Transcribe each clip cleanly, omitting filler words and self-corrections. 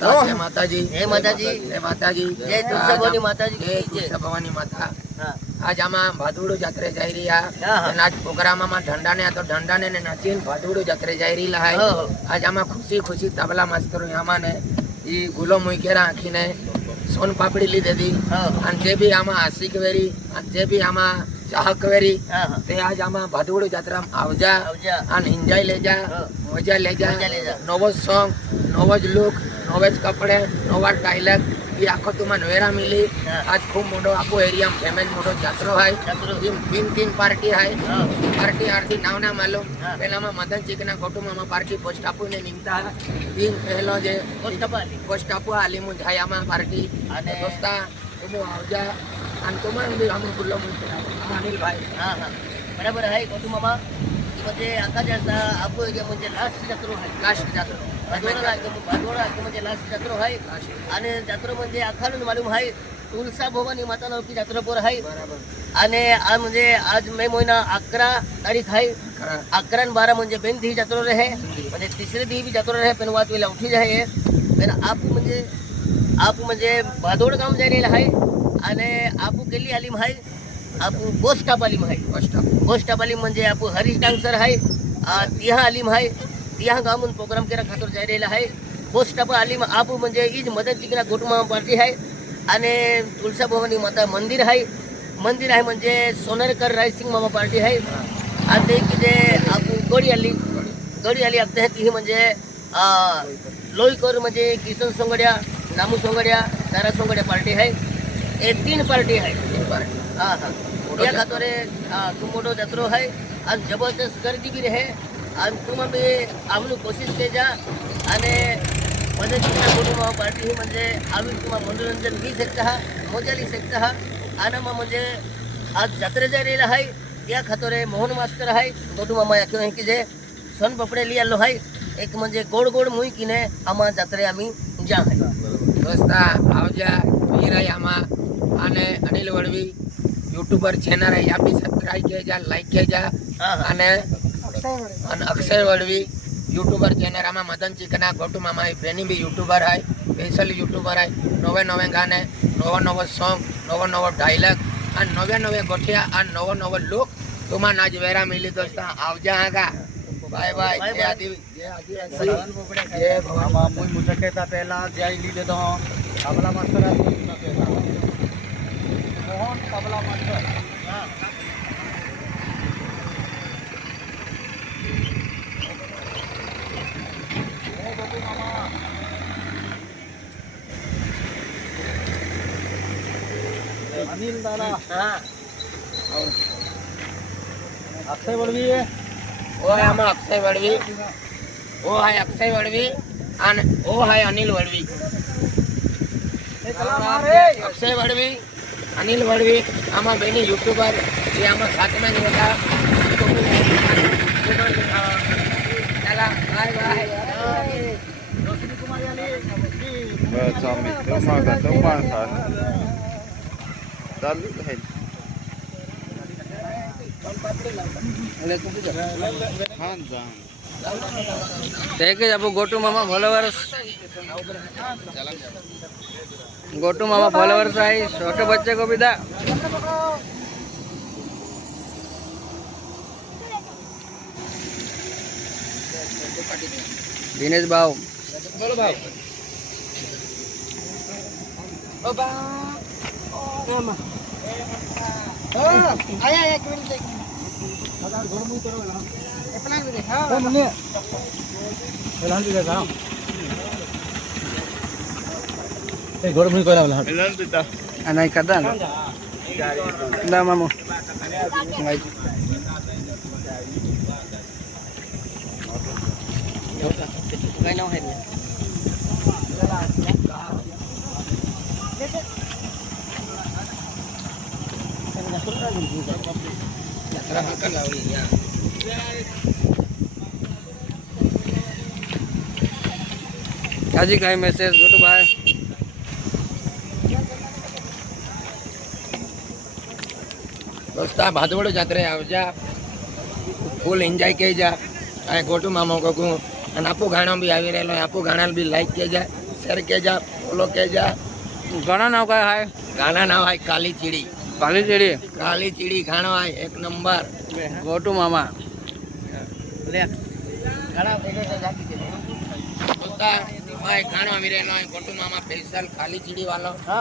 दोस्ता जय माताजी, जय माताजी, जय माताजी, जय तुलसा भवानी माताजी की जय जय। तुलसा भवानी माता। હા આજ આમાં ભાદુડો જાત્રે જઈ રહ્યા હા. અને આજ પ્રોગ્રામમાં ઢંડાને તો ઢંડાને ને નાચીને ભાદુડો જાત્રે જઈ રહેલા હાય હા. આજ આમાં ખુશી ખુશી તબલા માસ્તરો આમાં ને ઈ ગુલો મુઈકેરા આખીને સોન પાપડી લીધી હતી હા. અને જે બી આમાં આશિક વેરી અને જે બી આમાં ચાહક વેરી હા હા તે આજ આમાં ભાદુડો જાત્રામાં આવજા આવજા. અને એન્જોય લેજા હા. મજા લેજા મજા લેજા. નવો સોંગ નવો જ લુક નવો જ કપડે નવા ડાયલોગ એ આખો તુમાં નવેરા મિલી હા. આજ ખૂબ મોટો આખો એરિયા ફેમસ મોટો જાત્રો હાય જાત્રો. तीन पार्टी है હા पार्टी आरती नाव ना मालूम हाँ। पहला में मदन चिकना कुटुंब में पार्टी पोस्ट आपू ने निमता है तीन पहलो जे પોસ્ટ અપાલી. पोस्ट आपू आली मुझ हाय आमा पार्टी અને दोस्ता तुम आवजा अन तुम भी हम बुल्लो मुझ अनिल भाई હા હા બરાબર आहे ગોટુ મામા म्हणजे आता जाता आपको म्हणजे लास्ट जत्रो आहे लास्ट जात्रो भांडवळ आहे म्हणजे लास्ट जत्रो आहे आणि जत्रो म्हणजे अखाडून मालूम आहे तुलसा भवानी माता नावाची जत्रा पोर आहे बराबर आणि आज म्हणजे आज मे महिना 11 तारीख आहे खरा 11 आणि 12 म्हणजे बेन दी जत्रो रहे म्हणजे तिसरे दी भी जत्रो रहे पण वात वेला उठी जाय पण आप म्हणजे भादोड गाव जायला आहे आणि आपू गेली आली आहे आपू गोष्ट आली आहे पोस्ट आपू गोष्ट आली म्हणजे आपू हरीश डांग सर आहे तिहा आलीम आहे तिहा गावून प्रोग्राम केला खातर जायला आहे गोष्ट आलीम आपू म्हणजे इज मदत चिकना गोटमा पार्टी आहे आणि तुलसा भवानी माता मंदिर आहे म्हणजे सोनरकर रायसिंग मामा पार्टी आहे आणि ते की जे आपू गडी आली आपते ती म्हणजे लोईकर म्हणजे किसन सोंगड्या नामू सोंगड्या तारा सोंगड्या पार्टी आहे हे 3 पार्टी आहे तीन पार्टी हाँ हाँ या खातोरे तुम मोटो जत्रो है और जबरदस्त गर्दी भी रहे और तुम भी आमनु कोशिश के जा आणि मदत कुटुंब पार्टी ही म्हणजे आम्ही तुम्हाला मनोरंजन घी शकता हा मजा ली शकता हा आणि मग म्हणजे आज जत्रे जायला आहे या खातोरे मोहन मास्टर आहे गोटू मामा याक्यो आहे की जे सन पपडे ली आलो आहे एक म्हणजे गोड गोड मुई किने आम्हा जत्रे आम्ही जा आहे दोस्ता आवजा वीर है आमा અને અનિલ વડવી યુટ્યુબર ચેનલ है आप भी सब्सक्राइब किया जा लाइक किया जा हाँ हाँ અને અક્ષય વડવી યુટ્યુબર ચેનલ આમાં મદન ચીકના ગોટુ મામા બેની બી યુટ્યુબર है સ્પેશિયલ યુટ્યુબર है નવે ગાને નવો સોંગ નવો ડાયલોગ અને નવે ગોઠિયા અને નવો લુક तुम्हारा नाच वेरा मिली दोस्ता आवजा आगा बाय बाय जय आदिवासी जय भवानी मुई मुझकेता पहला जय ली देता हूँ तबला मास्टर मोहन तबला मास्टर अनिल दादा हाँ अक्षय बड़वी ओ है आमा अक्षय वड़वी ओ है अक्षय वड़वी અને ओ है अनिल वड़वी अक्षय वड़वी अनिल वड़वी आमा बेनी यूट्यूबर ये आमा साथ में नहीं होता चला बाय बाय रोशनी कुमार याली बस आम्ही तुम्हाला चालू आहे हां जा देखे जब गोटू मामा फॉलोवर्स आई छोटे बच्चे को भी दा दिनेश भाव बोलो भाई ओ बा मामा आया एक मिनट अपना भी देखा नहीं करता ना मामू काय नाव आहे यात्रा हाका लावली या काजी काय मेसेज गोटू भाई दोस्ता भादोड़ जात्रे आवजा फूल एंजॉय किया जा आ गोटू मामा को અને આપો ગાણો બી આવી રહેલો આપો ગાણા બી લાઈક किया जाए शेर के जा फॉलो के जा गाना नाव काय आहे गाना नाव आहे काली चिड़ी काली चिड़ी गाणं आहे एक नंबर गोटू मामा दोस्ता माय गाणं आम्ही रेलो आहे गोटू मामा स्पेशल काली चिड़ी वाला हा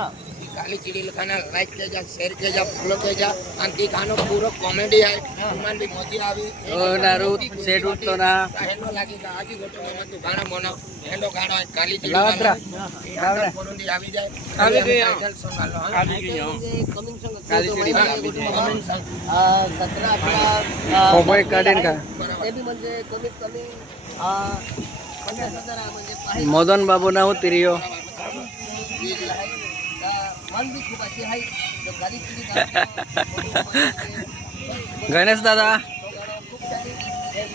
काली चिड़ी गाणं लाईक के जा शेअर के जा फॉलो के जा आणि ती गाणं पूरं कॉमेडी आहे तुम्हाला बी मजा આવી નારું સેટ ઉઠતો ના હેલો લાગી તો આજી ગોટુ મામા તું ગાणं બનાવ હેલો ગાणं आहे काली चिड़ी લાવત્રા વાળા કોનું દી આવી જાય આવી ગઈ टाइटल सॉन्ग आलो हा कमिंग सॉन्ग काली चिड़ी कमेंट सांग 17 18 मोबाईल काढेन का ते बी म्हणजे कमीत कमी 50,000 म्हणजे पाहिजे मदन बाबू ना हो तिरियो मन भी खूप अशी आहे जो गरीब गणेश दादा खूप सारी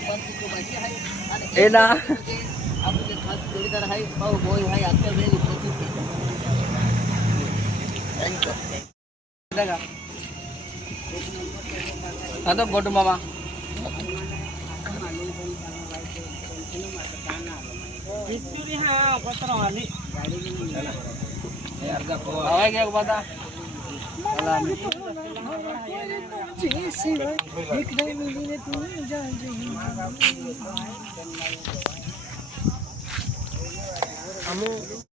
मन भी खूप अशी आहे आणि ए ना आपण जे खास जोडीदार आहे भाऊ बोई आहे आपल्या वेळी थँक्यू हा तो गोटू मामा आवाज क्या बता અમે